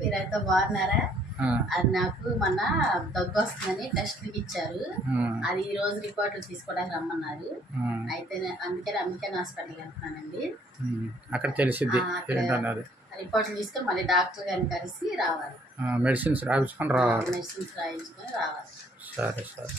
మీరైతే బాగున్నారా? అది నాకు మొన్న దగ్గు వస్తుందని టెస్ట్ ఇచ్చారు. అది ఈ రోజు రిపోర్ట్లు తీసుకోవడానికి రమ్మన్నారు. అయితే అందుకని హాస్పిటల్కి వెళ్తున్నానండి. అక్కడ తెలిసింది రిపోర్ట్లు తీసుకొని మళ్ళీ డాక్టర్ గారిని కలిసి రావాలి. మెడిసిన్స్ రాయించుకొని రావాలి. సరే సరే.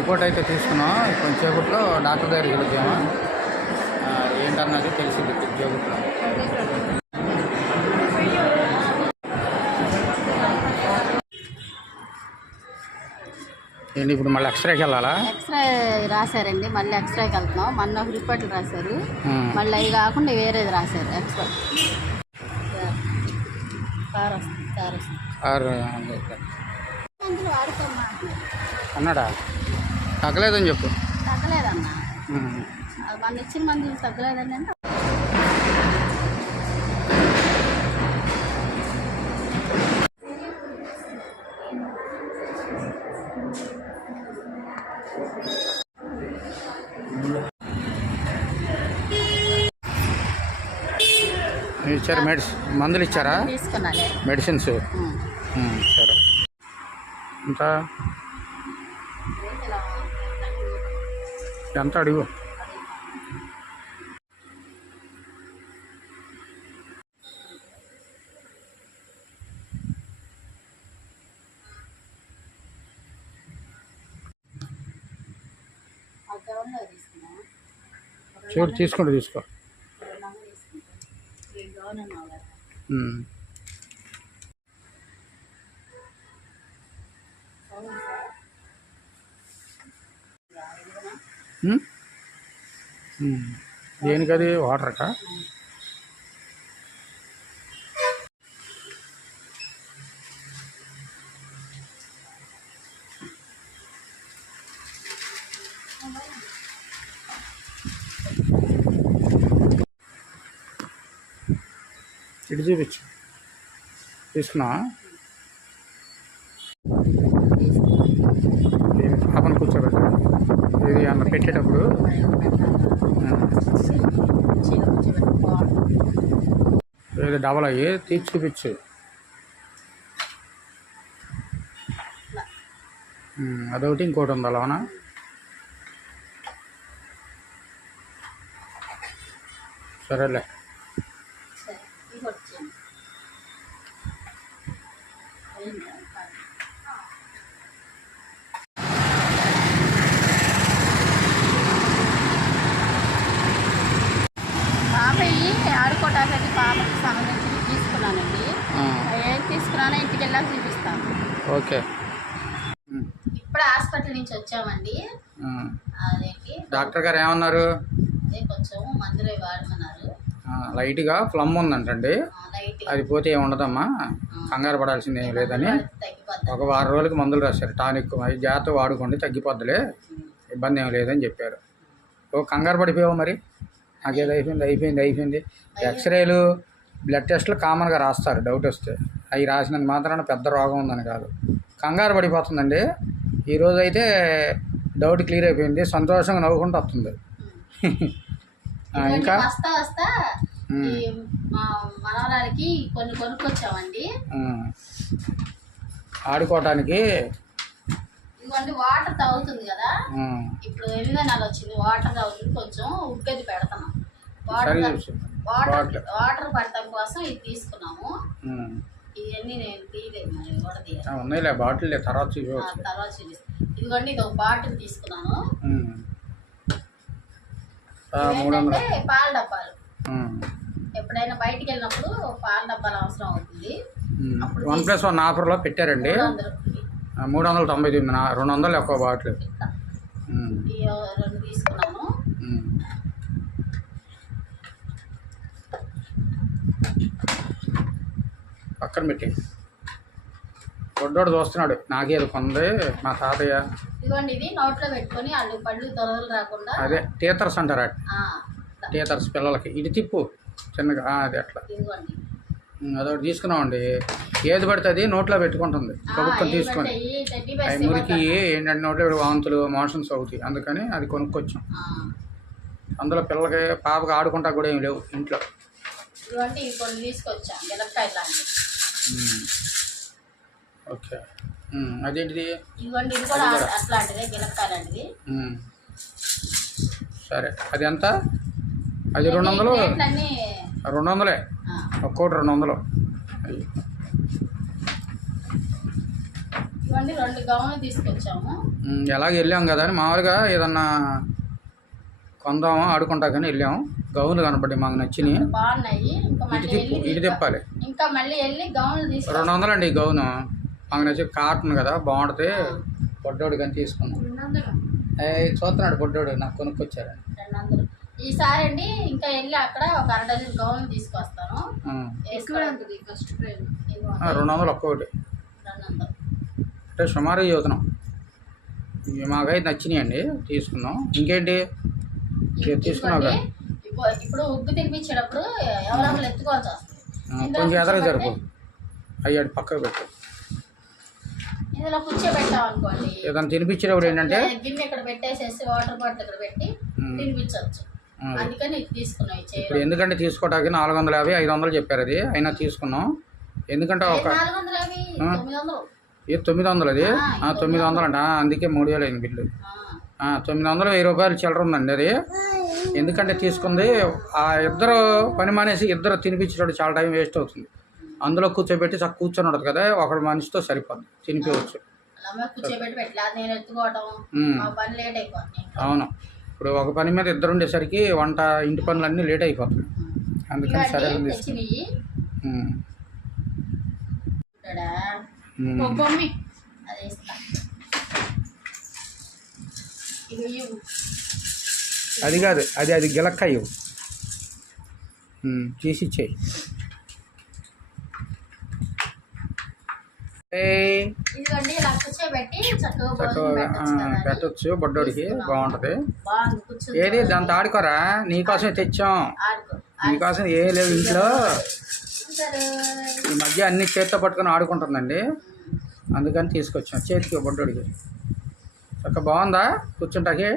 రిపోర్ట్ అయితే తీసుకున్నాం. కొంచెంసేపట్లో డాక్టర్ దగ్గరికి వెళ్తాము. ఏంటన్నది తెలిసింది కొంచెంసేపట్లో. ఏంటి ఇప్పుడు మళ్ళీ ఎక్స్రేకి వెళ్ళాలా? ఎక్స్రే రాశారండి, మళ్ళీ ఎక్స్రేకి వెళ్తున్నాం. మొన్న రిపోర్ట్లు రాశారు, మళ్ళీ అవి కాకుండా వేరేది రాశారు. ఎక్స్రే అన్నాడా? తగ్గలేదని చెప్పు. తగ్గలేదన్నా, మన ఇచ్చిన మందులు తగ్గలేదండి. అంటే ఇచ్చారు మందులు ఇచ్చారా? తీసుకున్నాలే మెడిసిన్స్. సరే. ఇంకా ఎంత అడుగు? చూడు, తీసుకో. దేనికది? వాటర్కా? ఇటు చూపించు. తీసుకున్నావా? పాపను కూర్చోబెట్టా. ఇది అన్న పెట్టేటప్పుడు ఏదో డబల్ అయ్యి తీసి చూపించు. అదొకటి, ఇంకోటి ఉంది అలానా? సరేలే. ఆడుకోవడానికి పాపకి సంబంధించి తీసుకున్నానండి. ఏం తీసుకున్నానో ఇంటికి వెళ్ళాక చూపిస్తాను. ఓకే. ఇప్పుడు హాస్పిటల్ నుంచి వచ్చామండి. అదేంటి డాక్టర్ గారు ఏమన్నారు? కొంచెం మందులు వాడమన్నారు. లైట్గా ఫ్లమ్ ఉందంటండి. అది పోతే ఏముండదమ్మా, కంగారు పడాల్సింది ఏం లేదని ఒక వారం రోజులకి మందులు రాశారు. టానిక్ అవి జాగ్రత్త వాడుకోండి, తగ్గిపోద్దులే, ఇబ్బంది ఏం లేదని చెప్పారు. ఓ కంగారు పడిపోయావు మరి? నాకేదో అయిపోయింది. ఎక్స్రేలు, బ్లడ్ టెస్టులు కామన్గా రాస్తారు డౌట్ వస్తే. అవి రాసినంత మాత్రాన పెద్ద రోగం ఉందని కాదు. కంగారు పడిపోతుందండి. ఈరోజు అయితే డౌట్ క్లియర్ అయిపోయింది. సంతోషంగా నవ్వుకుంటూ వస్తుంది. ఇంకా మనవరాలకి కొన్ని కొనుక్కొచ్చామండి ఆడుకోవటానికి. ఇదిగోండి, వాటర్ తాగుతుంది కదా. ఇప్పుడు 8వ నెల వచ్చింది, వాటర్ తాగుతుంది. కొంచెం ఉగ్గది పెడతాం. వాటర్ పడటం కోసం ఇది తీసుకున్నాము. ఇవన్నీ నేను తీయలేదు, మరి కూడా ఉన్నాయిలే బాటిల్. తర్వాత చూపిస్తాను. ఇదిగోండి, ఇది ఒక బాటిల్ తీసుకున్నాను. ఏంటంటే పాల డబ్బాలు. ఎప్పుడైనా బయటికి వెళ్ళినప్పుడు పాల డబ్బాలు అవసరం అవుతుంది. అప్పుడు 1+1 ఆఫర్లో పెట్టారండి. 399 200 ఎక్కువ బాటిల్. ఈ 2 తీసుకున్నాను. పక్కన పెట్టి బొడ్డోడు చూస్తున్నాడు, నాకేది కొంది మా తాతయ్య. ఇదిగోండి, ఇది నోట్లో పెట్టుకొని వాళ్ళు పళ్ళు దొరలు రాకుండా. అదే టీతర్స్ అంటారు, ఆ, టీతర్స్ పిల్లలకి. ఇది తిప్పు చిన్నగా, అది అట్లా. ఇదిగోండి, అదొకటి తీసుకున్నామండి. ఏది పడితే అది నోట్లో పెట్టుకుంటుంది, కబుక్కని తీసుకొని. అవి మురికి ఏంటంటే నోట్లో వాంతులు మోషన్స్ అవుతాయి, అందుకని అది కొనుక్కొచ్చాం. అందులో పిల్లలకి పాపకి ఆడుకుంటా కూడా ఏమి లేవు ఇంట్లో. ఇదిగోండి, ఇవి కొన్ని తీసుకొచ్చాం, మిరపకాయ లాంటివి. ఓకే, అదేంటిది? ఇదిగోండి, ఇది కూడా అట్లాంటిదే, మిరపకాయ లాంటిది. సరే, అది ఎంత? అది 200. 200 ఒక్కోటి 200. ఇవన్నీ 2 గౌన్లు తీసుకొచ్చాము. ఎలాగ వెళ్ళాం కదా అని మామూలుగా ఏదన్నా కొందాము ఆడుకుంటా కానీ వెళ్ళాము. గౌన్లు కనపడి మాకు నచ్చినాయి, బాగున్నాయి. ఇటు తిప్పాలి. ఇంకా మళ్ళీ వెళ్ళి గౌన్లు తీసుకు. 200 అండి ఈ గౌను. మాకు నచ్చి కాటన్ కదా, బాగుంటుంది. పొడ్డోడు కానీ తీసుకున్నాం. చూస్తున్నాడు పొడ్డోడు, నాకు కొనుక్కొచ్చారు. 200 ఈసారి అండి. ఇంకా వెళ్ళి అక్కడ ఒక 1/2 డజన్ గౌన్లు తీసుకొస్తాను. 200 ఒక్కొక్కటి. 200 అంటే సుమారు చదువుతున్నాం. మాకైతే నచ్చినాయండి, తీసుకున్నాం. ఇంకేంటి తీసుకున్నావు? ఇప్పుడు ఉగ్గు తినిపించేటప్పుడు ఎవరెవరు ఎత్తుకోవాల్సి వస్తుంది. కొంచెం ఎదరకు జరుపు, అయ్యాడు పక్కకు పెట్టు. ఇందులో కూర్చోబెట్టాం అనుకోండి, ఏదైనా తినిపించేటప్పుడు ఏంటంటే గిన్నె ఇక్కడ పెట్టేసేసి వాటర్ బాటిల్ ఇక్కడ పెట్టి తినిపించవచ్చు. అందుకని ఇది తీసుకున్నాం. ఇప్పుడు ఎందుకంటే తీసుకోవడానికి 450 500 చెప్పారు, అది అయినా తీసుకున్నాం. ఎందుకంటే ఒక 900 అది 900 అంట, అందుకే 3000 అయింది బిల్లు. 900 1000 రూపాయలు చిల్లర ఉందండి అది. ఎందుకంటే తీసుకుంది ఆ ఇద్దరు పని మానేసి ఇద్దరు తినిపించేటప్పుడు చాలా టైం వేస్ట్ అవుతుంది. అందులో కూర్చోబెట్టి కూర్చొని ఉండదు కదా, ఒకడు మనిషితో సరిపోద్ది, తినిపించవచ్చు. అవును, ఇప్పుడు ఒక పని మీద ఇద్దరు ఉండేసరికి వంట ఇంటి పనులన్నీ లేట్ అయిపోతుంది, అందుకని సరే తీసుకుని. అది కాదు, అది గిలక్కాయ తీసి ఇచ్చేయి. పెట్టచ్చు, బొడ్డోడికి బాగుంటది. ఏది దాంతో ఆడుకోరా, నీకోసమే తెచ్చాం. నీకోసం ఏ లేవు ఇంట్లో. ఈ మధ్య అన్ని చేతితో పట్టుకొని ఆడుకుంటుందండి, అందుకని తీసుకొచ్చాం చేతికి బొడ్డోడికి. చక్క బాగుందా కూర్చుంటాకి?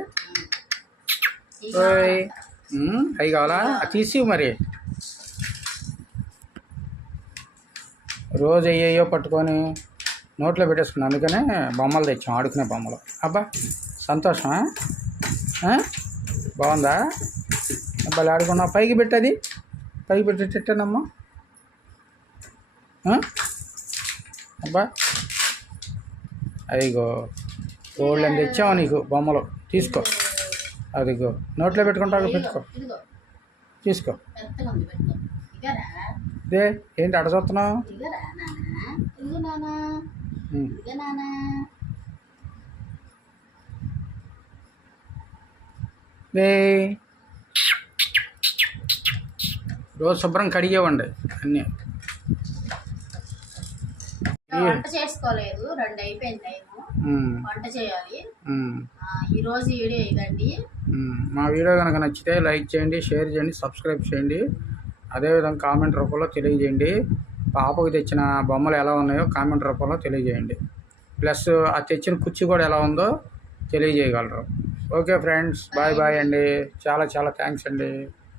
అవి కావాలా? తీసి మరి రోజు అయ్యో పట్టుకొని నోట్లో పెట్టేసుకున్నాను, అందుకనే బొమ్మలు తెచ్చాం, ఆడుకునే బొమ్మలు. అబ్బా సంతోషమా? బాగుందా? అబ్బాయి ఆడుకున్నా. పైకి పెట్టది, పైకి పెట్టేటమ్మా. అబ్బా అదిగో గోల్డ్ అని తెచ్చాము నీకు బొమ్మలు, తీసుకో. అదిగో నోట్లో పెట్టుకుంటావు, పెట్టుకో, తీసుకో. ఇదే ఏంటి అడ చూస్తున్నావు? రోజు శుభ్రం కడిగేవండి అన్నీ. వంట చేసుకోలేదు, 2 అయిపోయింది టైము. వంట చేయాలి. ఈ రోజు వీడియో ఇదండి. మా వీడియో కనుక నచ్చితే లైక్ చేయండి, షేర్ చేయండి, సబ్స్క్రైబ్ చేయండి. అదేవిధంగా కామెంట్ రూపంలో తెలియజేయండి. పాపకు తెచ్చిన బొమ్మలు ఎలా ఉన్నాయో కామెంట్ రూపంలో తెలియజేయండి. ప్లస్ ఆ తెచ్చిన కుర్చీ కూడా ఎలా ఉందో తెలియజేయగలరు. ఓకే ఫ్రెండ్స్, బాయ్ బాయ్ అండి. చాలా చాలా థ్యాంక్స్ అండి.